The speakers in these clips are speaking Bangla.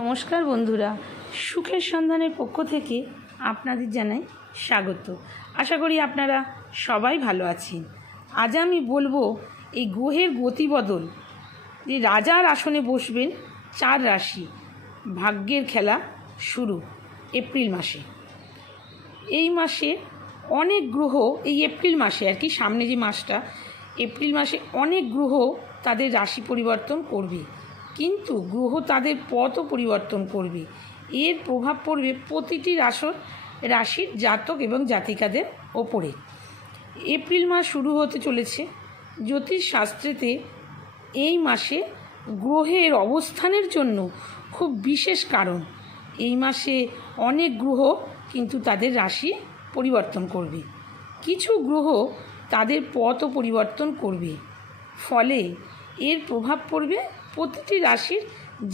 নমস্কার বন্ধুরা। সুখের সন্ধানের পক্ষ থেকে আপনাদের জানাই স্বাগত। আশা করি আপনারা সবাই ভালো আছেন। আজ আমি বলব, এই গ্রহের গতিবদল যে রাজার আসনে বসবেন চার রাশি, ভাগ্যের খেলা শুরু, এপ্রিল মাসে। এই মাসে অনেক গ্রহ, এই এপ্রিল মাসে আর কি, সামনে যে মাসটা, এপ্রিল মাসে অনেক গ্রহ তাদের রাশি পরিবর্তন করবে। কিন্তু গ্রহ তাদের পথও পরিবর্তন করবে। এর প্রভাব পড়বে প্রতিটি রাশর, রাশির জাতক এবং জাতিকাদের ওপরে। এপ্রিল মাস শুরু হতে চলেছে। জ্যোতিষ শাস্ত্রেতে এই মাসে গ্রহের অবস্থানের জন্য খুব বিশেষ কারণ। এই মাসে অনেক গ্রহ কিন্তু তাদের রাশি পরিবর্তন করবে। কিছু গ্রহ তাদের পথও পরিবর্তন করবে। ফলে এর প্রভাব পড়বে প্রতিটি রাশির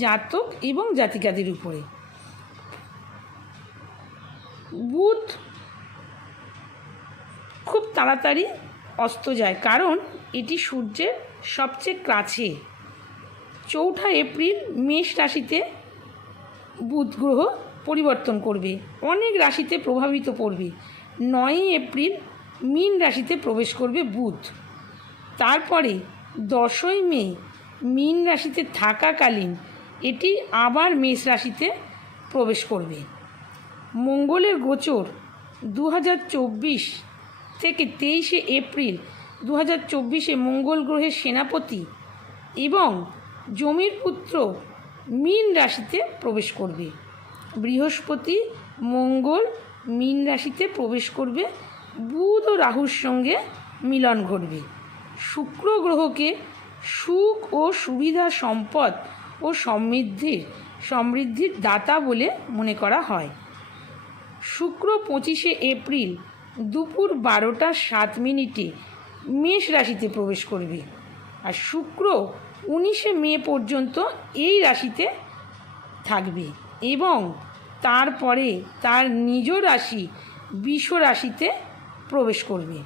জাতক এবং জাতিকাদের উপরে। বুধ খুব তাড়াতাড়ি অস্ত যায়, কারণ এটি সূর্যের সবচেয়ে কাছে। চৌঠা এপ্রিল মেষ রাশিতে বুধ গ্রহ পরিবর্তন করবে, অনেক রাশিতে প্রভাবিত পড়বে। নয়ই এপ্রিল মীন রাশিতে প্রবেশ করবে বুধ। তারপরে দশই মে মীন রাশিতে থাকাকালীন এটি আবার মেষ রাশিতে প্রবেশ করবে। মঙ্গলের গোচর দু হাজার চব্বিশ থেকে তেইশে এপ্রিল দু হাজার চব্বিশে মঙ্গল গ্রহের সেনাপতি এবং জমির পুত্র মীন রাশিতে প্রবেশ করবে। বৃহস্পতি মঙ্গল মীন রাশিতে প্রবেশ করবে। বুধ ও রাহুর সঙ্গে মিলন ঘটবে। শুক্র গ্রহকে সুখ ও সুবিধা সম্পদ ও সমৃদ্ধির সমৃদ্ধির দাতা বলে মনে করা হয়। শুক্র পঁচিশে এপ্রিল দুপুর বারোটা সাত মিনিটে মেষ রাশিতে প্রবেশ করবে। আর শুক্র উনিশে মে পর্যন্ত এই রাশিতে থাকবে এবং তারপরে তার নিজ রাশি বিষ রাশিতে প্রবেশ করবে।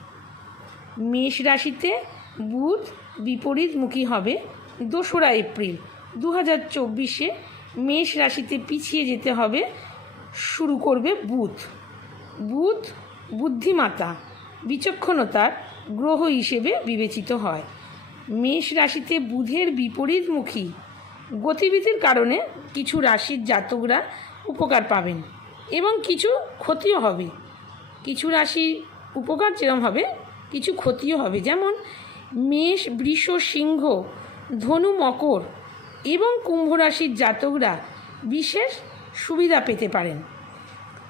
মেষ রাশিতে বুধ বিপরীতমুখী হবে দোসরা এপ্রিল। দু হাজার চব্বিশে মেষ রাশিতে পিছিয়ে যেতে হবে, শুরু করবে বুধ। বুধ বুদ্ধিমাতা, বিচক্ষণতার গ্রহ হিসেবে বিবেচিত হয়। মেষ রাশিতে বুধের বিপরীতমুখী, গতিবিধির কারণে কিছু রাশির জাতকরা উপকার পাবেন এবং কিছু ক্ষতিও হবে। কিছু রাশি উপকার যেরকম হবে, কিছু ক্ষতিও হবে। যেমন মেষ, বৃষ, সিংহ, ধনু, মকর এবং কুম্ভ রাশির জাতকরা বিশেষ সুবিধা পেতে পারেন।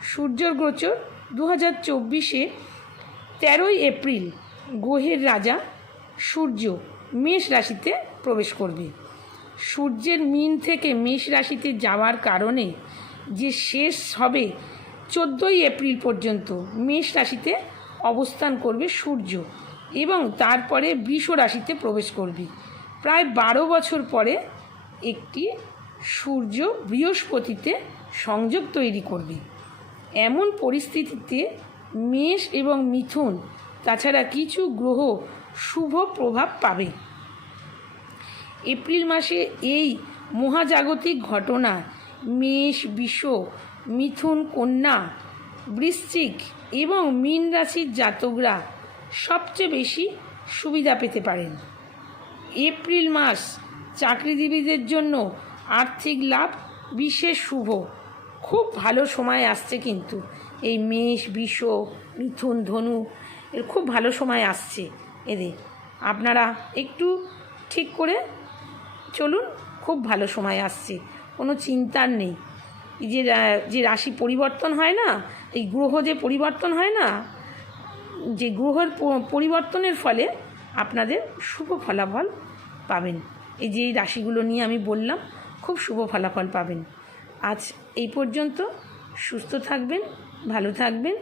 সূর্যর গোচর দু হাজার চব্বিশে তেরোই এপ্রিল, গ্রহের রাজা সূর্য মেষ রাশিতে প্রবেশ করবে। সূর্যের মিন থেকে মেষ রাশিতে যাওয়ার কারণে যে শেষ হবে চোদ্দোই এপ্রিল পর্যন্ত মেষ রাশিতে অবস্থান করবে সূর্য। এবং তারপরে বৃষ রাশিতে প্রবেশ করবে। প্রায় বারো বছর পরে একটি সূর্য বৃহস্পতিতে সংযোগ তৈরি করবে। এমন পরিস্থিতিতে মেষ এবং মিথুন, তাছাড়া কিছু গ্রহ শুভ প্রভাব পাবে। এপ্রিল মাসে এই মহাজাগতিক ঘটনা, মেষ বিষ মিথুন, কন্যা, বৃশ্চিক এবং মীন রাশির জাতকরা সবচেয়ে বেশি সুবিধা পেতে পারেন। এপ্রিল মাস চাকরিজীবীদের জন্য আর্থিক লাভ বিশেষ শুভ। খুব ভালো সময় আসছে কিন্তু। এই মেষ, বিষ, মিথুন, ধনু, এর খুব ভালো সময় আসছে এদের। আপনারা একটু ঠিক করে চলুন, খুব ভালো সময় আসছে। কোনো চিন্তার নেই। যে যে রাশি পরিবর্তন হয় না, এই গ্রহ যে পরিবর্তন হয় না যে গ্রহর পরিবর্তনের ফলে আপনাদের শুভ ফলাফল পাবেন। এই যে রাশিগুলো নিয়ে আমি বললাম, খুব শুভ ফলাফল পাবেন। আজ এই পর্যন্ত সুস্থ থাকবেন, ভালো থাকবেন।